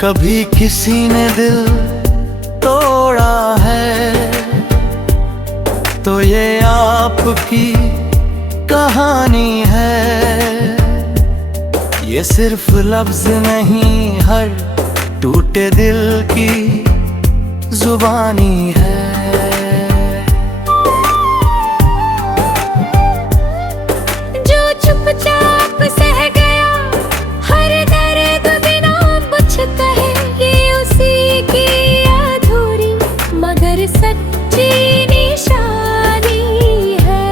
कभी किसी ने दिल तोड़ा है तो ये आपकी कहानी है। ये सिर्फ लफ्ज नहीं, हर टूटे दिल की जुबानी है। जो चुपचाप सह गया हर दर्द बिना कुछ कहे, ये उसी की अधूरी मगर सच्ची निशानी है।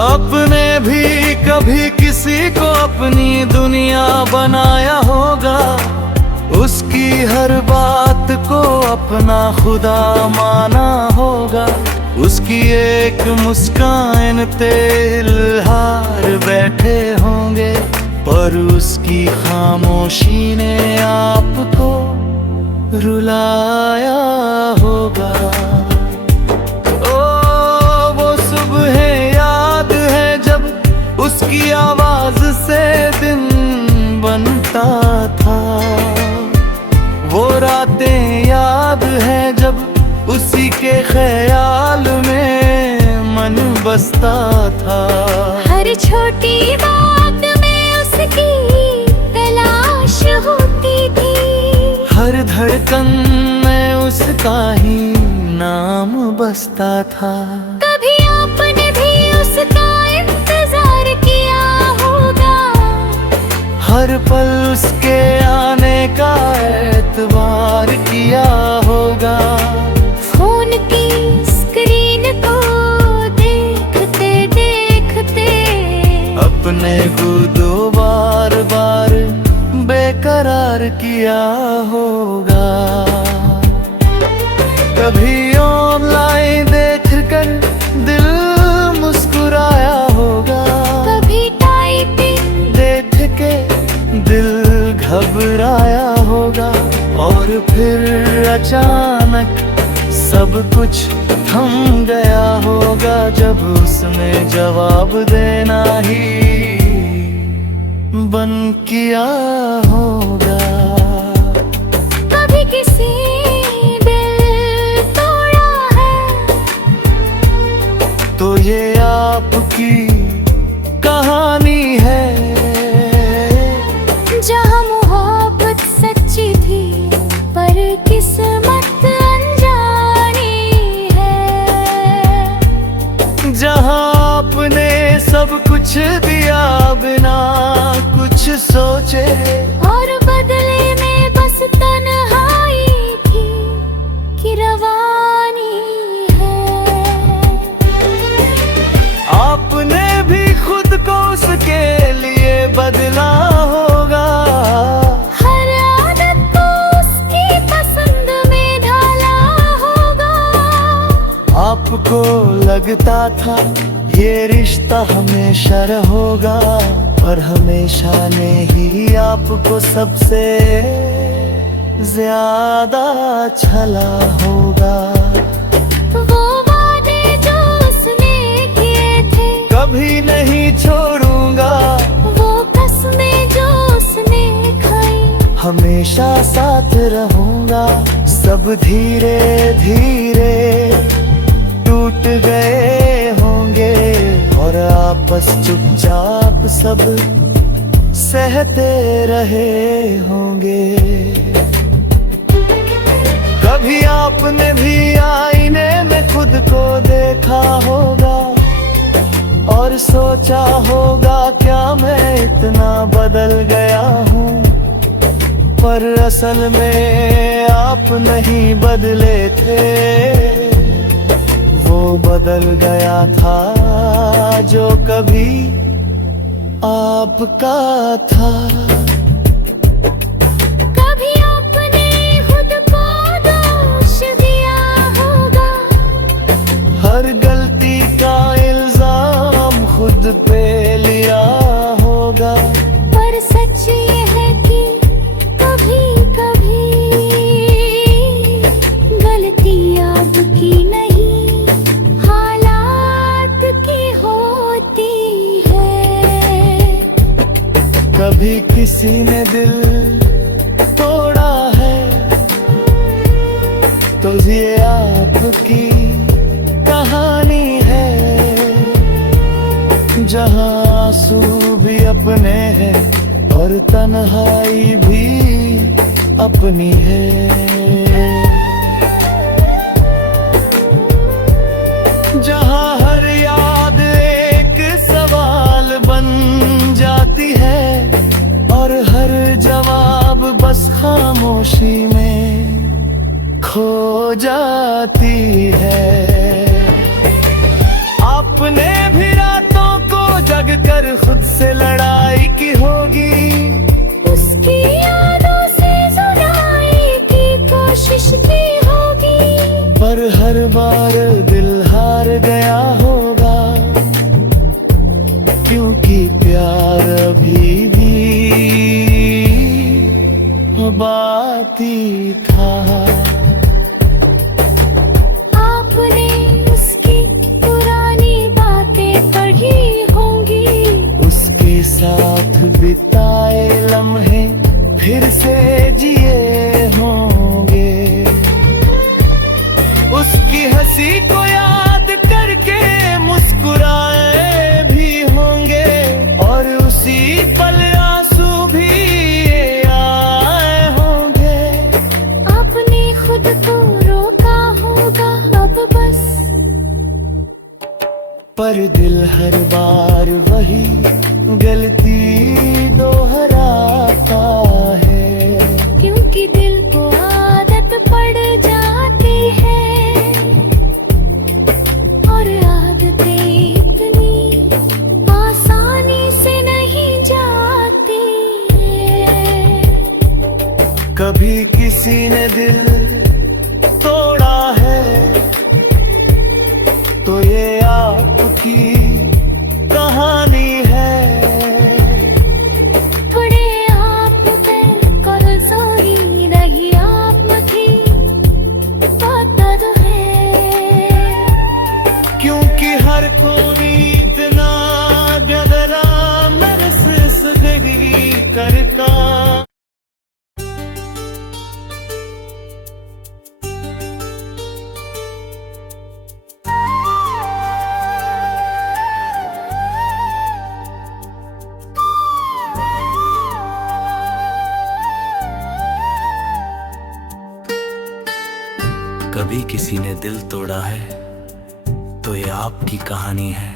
आपने भी कभी किसी को अपनी दुनिया बनाया होगा, उसकी हर बात को अपना खुदा माना होगा। उसकी एक मुस्कान पे इल्हार बैठे होंगे, पर उसकी खामोशी ने आपको रुलाया होगा। ओ वो सुबह याद है जब उसकी आवाज से दिन बनता था। वो रातें याद है जब उसी के ख्याल में मन बसता था। हर छोटी बात में उसकी तलाश होती थी, हर धड़कन में उसका ही नाम बसता था। कभी आपने भी उसका इंतजार किया होगा, हर पल उसके आने का एतबार किया होगा। फोन की स्क्रीन को देखते देखते अपने को दो बार बार बेकरार किया होगा। कभी ऑनलाइन देखकर दिल मुस्कुराया होगा, कभी टाइपिंग देख के दिल घबराया होगा। और फिर अचानक सब कुछ थम गया होगा, जब उसने जवाब देना ही बंद किया होगा। कभी किसी दिल तोड़ा है तो ये आपकी कहानी है। जहाँ मोहब्बत सच्ची थी पर किस्मत अनजानी है। जहाँ आपने सब कुछ दिया बिना कुछ सोचे, और बदले में बस तन्हाई थी कि रवानी है। आपने भी खुद को उसके लिए बदला होगा, हर आदत को उसकी पसंद में ढाला होगा। आपको लगता था ये रिश्ता हमेशा रहोगा, पर हमेशा ने ही आपको सबसे ज्यादा छला होगा। वो वादे जो उसने किए थे कभी नहीं छोड़ूंगा, वो कसमें जो उसने खाई हमेशा साथ रहूंगा। सब धीरे धीरे टूट गए होंगे, और आपस चुपचाप सब सहते रहे होंगे। कभी आपने भी आईने में खुद को देखा होगा, और सोचा होगा क्या मैं इतना बदल गया हूँ। पर असल में आप नहीं बदले थे, वो बदल गया था जो कभी आपका था। कभी आपने खुद को दोष दिया होगा, हर गलती का इल्जाम खुद पे लिया होगा। पर सच ये है कि कभी कभी गलती आपकी नहीं हालात की होती है। कभी किसी ने दिल तोड़ा है, तो ये आपकी कहानी है। जहां आंसू भी अपने हैं और तन्हाई भी अपनी है। जहां हर याद एक सवाल बन जाती है और हर जवाब बस खामोशी में खो जाती है। आपने भी रातों को जग कर खुद से लड़ाई की होगी, उसकी यादों से जुदाई की कोशिश की होगी, पर हर बार दिल हार गया होगा, क्योंकि प्यार अभी भी बाती था। आपने उसकी पुरानी बातें पढ़ी होंगी, उसके साथ बिताए लम्हे फिर से जिए होंगे। उसकी हंसी को याद करके मुस्कुराए भी होंगे, और उसी पल आंसू भी आए होंगे। आपने खुद को रोका होगा अब बस, पर दिल हर बार वही गलती दोहराता है, क्योंकि दिल को आदत पड़ जाती है, और आदतें इतनी आसानी से नहीं जाती है। कभी किसी ने दिल तोड़ा है, तो ये आपकी कहानी है। थोडे आप पे कर्जोरी नहीं आप मधी बात है, क्योंकि हर कोई इतना गदरा मरस सगरी करका। कभी किसी ने दिल तोड़ा है, तो ये आपकी कहानी है।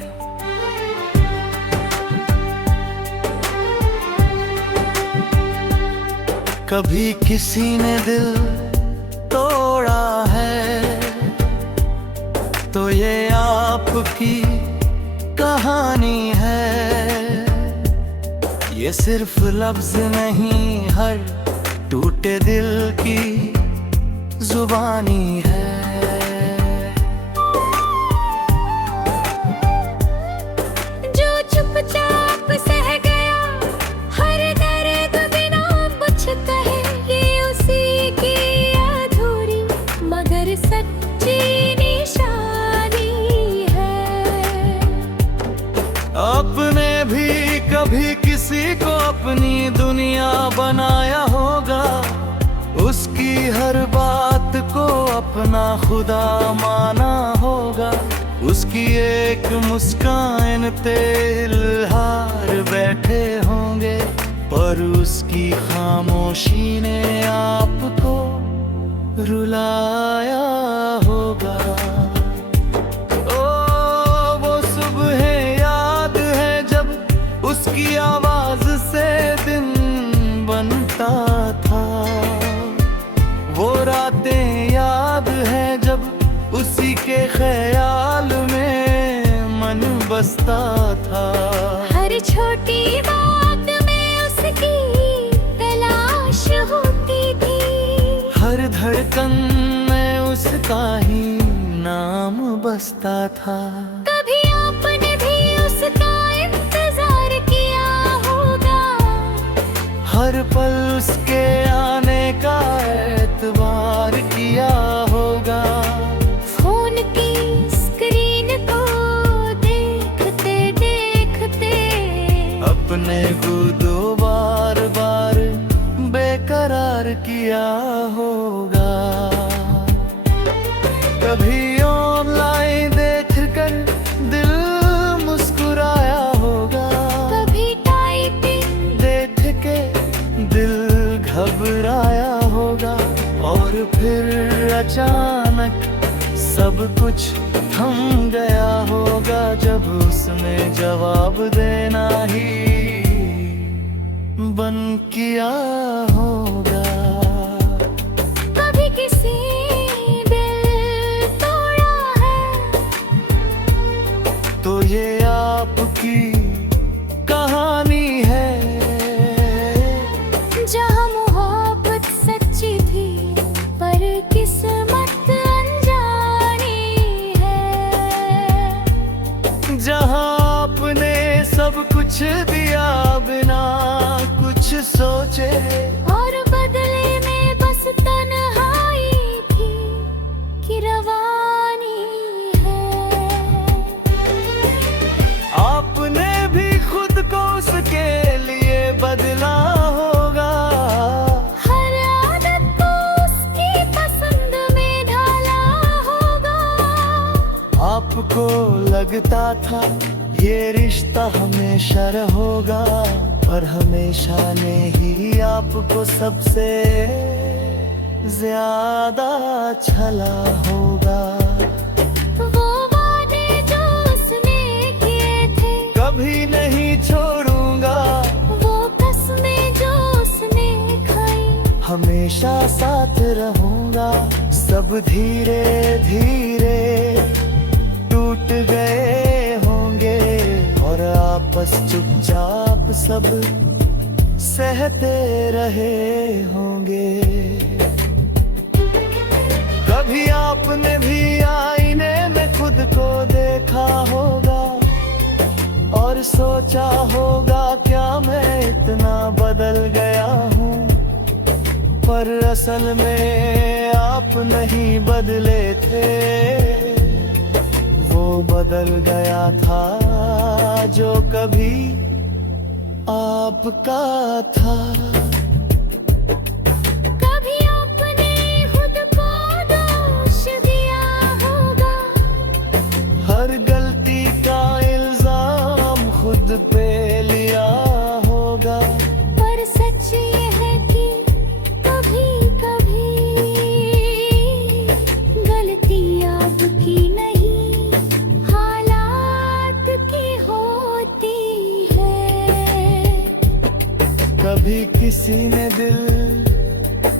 कभी किसी ने दिल तोड़ा है, तो ये आपकी कहानी है। ये सिर्फ लफ्ज नहीं, हर टूटे दिल की जुबानी है। जो चुपचाप सह गया हर दर्द बिना कुछ कहे, ये उसी की अधूरी मगर सच्ची निशानी है। आपने भी कभी किसी को अपनी दुनिया बनाया होगा, उसकी हर बात को अपना खुदा माना होगा। उसकी एक मुस्कान पे इल्हार बैठे होंगे, पर उसकी खामोशी ने आपको रुलाया होगा। ओ वो सुबह याद है जब उसकी आवाज से दिन बनता था, वो रातें याद है जब उसी के ख्याल में मन बसता था। हर छोटी बात में उसकी तलाश होती थी, हर धड़कन में उसका ही नाम बसता था। कभी आपने भी उसका इंतजार किया होगा, हर पल उसके आने का एतबार किया होगा। फोन की स्क्रीन को देखते देखते अपने को दो बार बार बेकरार किया होगा। कभी ऑनलाइन देखकर दिल मुस्कुराया होगा, कभी टाइपिंग देख के दिल घबराया होगा, और फिर अचानक सब कुछ थम गया होगा जब उसने जवाब देना ही बंद किया होगा। कभी किसी दिल तोड़ा है, तो ये आपकी कहानी है, जहाँ मोहब्बत सच्ची थी पर किस्मत अनजानी है। जहाँ आपने सब कुछ दिया बिना कुछ सोचे, और बदले में बस तन्हाई थी कि रवानी है। आपने भी खुद को उसके लिए बदला होगा, हर आदत को उसकी पसंद में ढाला होगा। आपको लगता था ये रिश्ता हमेशा रहोगा, पर हमेशा ने ही आपको सबसे ज्यादा छला होगा। वो वादे जो उसने किए थे कभी नहीं छोड़ूंगा, वो कस्में जो उसने खाई हमेशा साथ रहूंगा। सब धीरे धीरे टूट गए होंगे, और आपस चुपचाप सब सहते रहे होंगे। कभी आपने भी आईने में खुद को देखा होगा, और सोचा होगा क्या मैं इतना बदल गया हूँ, पर असल में आप नहीं बदले थे, वो बदल गया था जो कभी आपका था। कभी आपने खुद को दोष दिया होगा, हर गलती का इल्जाम खुद पे लिया होगा, पर सच ये है कि कभी कभी गलती आपकी नहीं हालात की होती है। कभी किसी ने दिल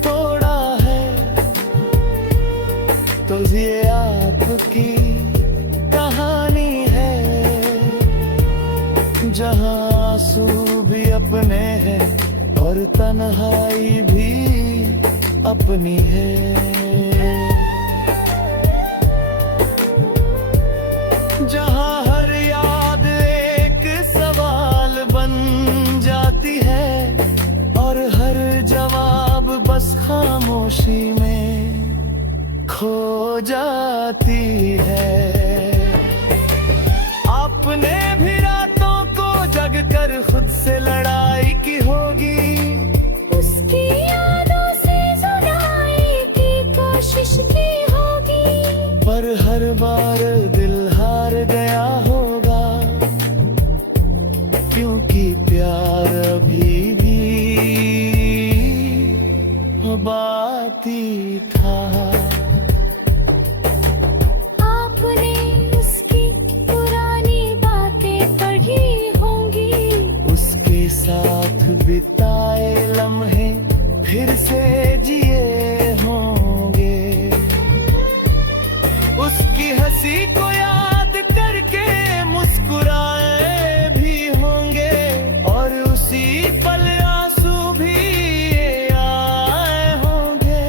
तोड़ा है, तो ये आपकी कहानी है, जहाँ आंसू भी अपने हैं और तन्हाई भी अपनी है। जहाँ हर याद एक सवाल बन जाती है, और हर जवाब बस खामोशी में खो जाती है। आपने भी रातों को जग कर खुद से लड़ाई की होगी, उसकी यादों से जुदाई की कोशिश की होगी, पर हर बार दिल हार गया होगा, क्योंकि प्यार अभी भी बाती था। आपने उसकी पुरानी बातें पढ़ी होंगी, उसके साथ बिताए लम्हे फिर से जिए होंगे, उसकी हंसी को याद करके मुस्कुराए भी होंगे, और उसी पल आंसू भी आए होंगे।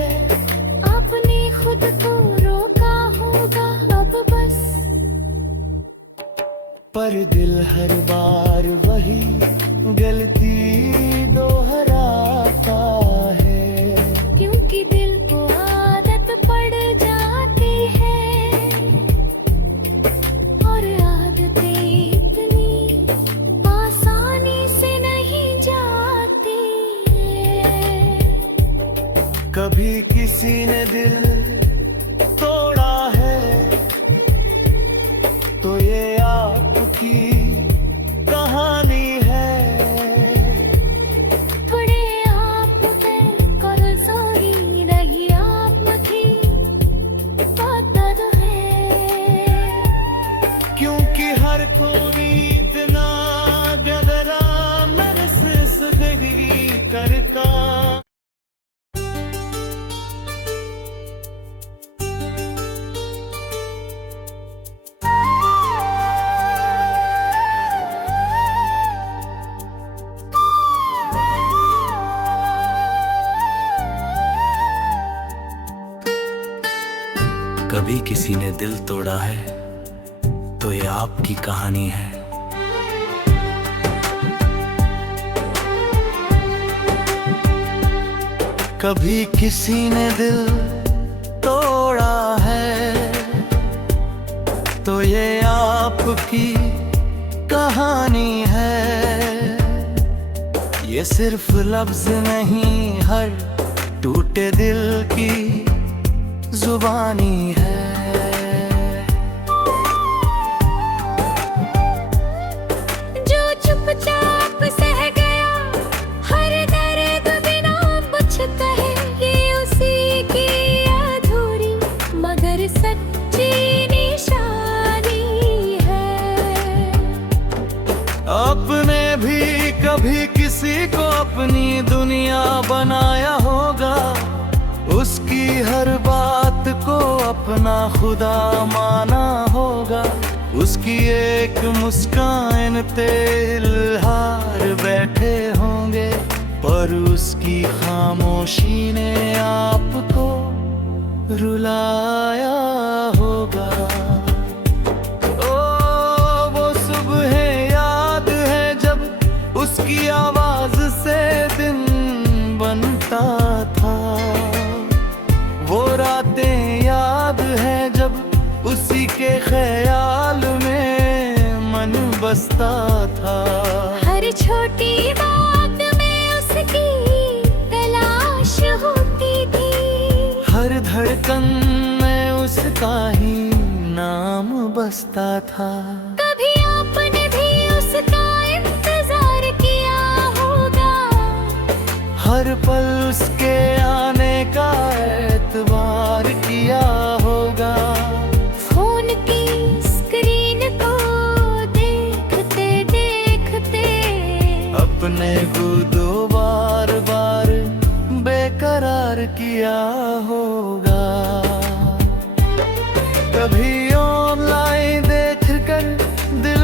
आपने खुद को रोका होगा अब बस, पर दिल हर बार वही गलती दोहराता है, क्योंकि दिल को आदत पड़ जाती है, और आदतें इतनी आसानी से नहीं जाती है। कभी किसी ने दिल तोड़ा है तो ये आपकी कहानी है। थोडे आप पे करजोरी रही आप मधी वादळ है। क्योंकि हर कोई इतना गदरा मेरे से सगरी करता। कभी किसी ने दिल तोड़ा है तो ये आपकी कहानी है। कभी किसी ने दिल तोड़ा है तो ये आपकी कहानी है। ये सिर्फ लफ्ज नहीं हर टूटे दिल की जुबानी है। जो चुपचाप सह गया हर दर्द बिना कुछ कहे, ये उसी की अधूरी मगर सच्ची निशानी है। आपने भी कभी किसी को अपनी दुनिया बनाया होगा, उसकी हर बात को अपना खुदा माना होगा। उसकी एक मुस्कान तिलहार बैठे होंगे, पर उसकी खामोशी ने आपको रुलाया होगा। ओ वो सुबह याद है जब उसकी आवाज से दिन बनता था। वो रातें याद है जब उसी के ख्याल में मन बसता था। हर छोटी बात में उसकी तलाश होती थी, हर धड़कन में उसका ही नाम बसता था। कभी आपने भी उसका इंतजार किया होगा, हर पल उसके आने का एतबार किया होगा। फोन की स्क्रीन को देखते देखते अपने को दो बार बार बेकरार किया होगा। कभी ऑनलाइन देखकर दिल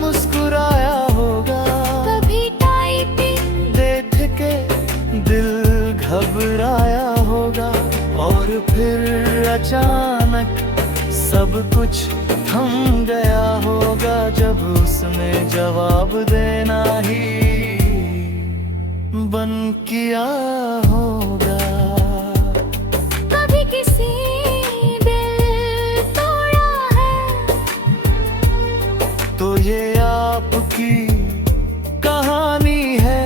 मुस्कुराया होगा, कभी टाइपिंग देख के दिल घबराया होगा। और फिर अचानक सब कुछ थम गया होगा, जब उसने जवाब देना ही बंद किया होगा। कभी किसी दिल तोड़ा है तो ये आपकी कहानी है।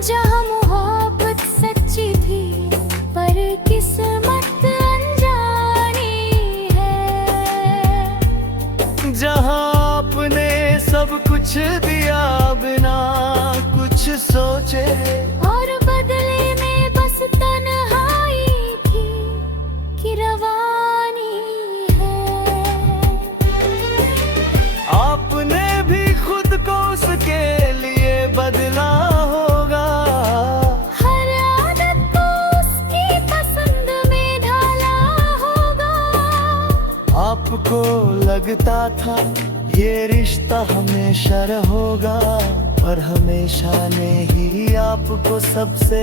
जहाँ मोहब्बत सच्ची थी पर किस्मत अनजानी है। जहाँ आपने सब कुछ दिया बिना कुछ सोचे, और बदले में बस तन्हाई थी कि रवानी है। आपने भी खुद को उसके लिए बदला होगा। हर आदत को उसकी पसंद में ढाला होगा। आपको लगता था ये रिश्ता हमेशा रहोगा, पर हमेशा ने ही आपको सबसे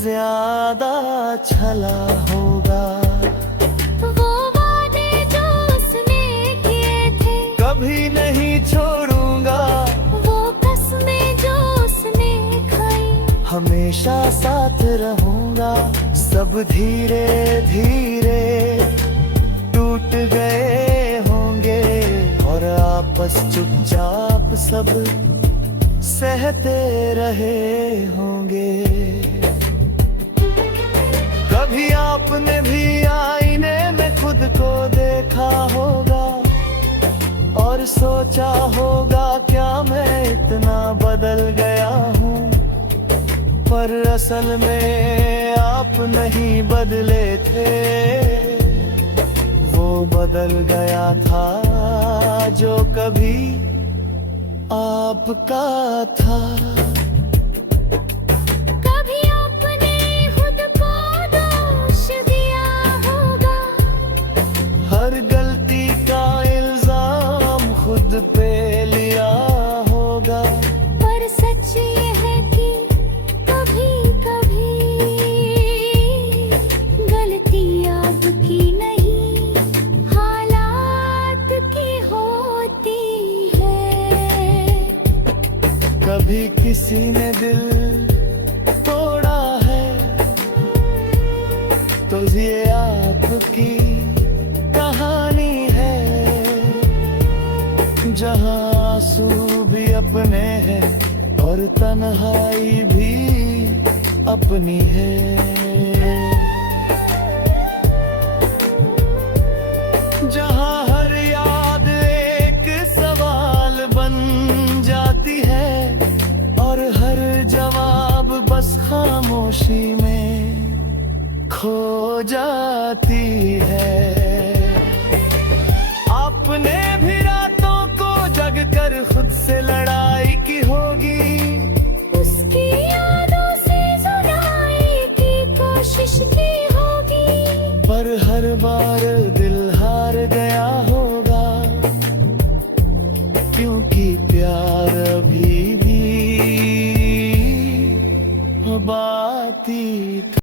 ज्यादा छला होगा। वो वादे जो उसने किए थे कभी नहीं छोड़ूंगा, वो कसमें जो उसने खाई हमेशा साथ रहूंगा। सब धीरे धीरे टूट गए होंगे, और आपस चुपचाप सब सहते रहे होंगे। कभी आपने भी आईने में खुद को देखा होगा और सोचा होगा क्या मैं इतना बदल गया हूँ, पर असल में आप नहीं बदले थे, वो बदल गया था जो कभी आपका था। कभी आपने खुद को दोष दिया होगा, हर गलती का इल्जाम खुद पे लिया होगा, पर सच ये है कि कभी कभी गलती आपकी नहीं हालात की होती है। कभी किसी ने दिल तोड़ा है तो ये आपकी कहानी है, जहां आंसू भी अपने हैं और तन्हाई भी अपनी है। जहां हर याद एक सवाल बन जाती है और हर जवाब बस खामोशी में खो जाती है। आपने भी रातों को जग कर खुद से लड़ाई की होगी, उसकी यादों से जुदाई की कोशिश की होगी, पर हर बार दिल हार गया होगा, क्योंकि प्यार अभी भी बाती था।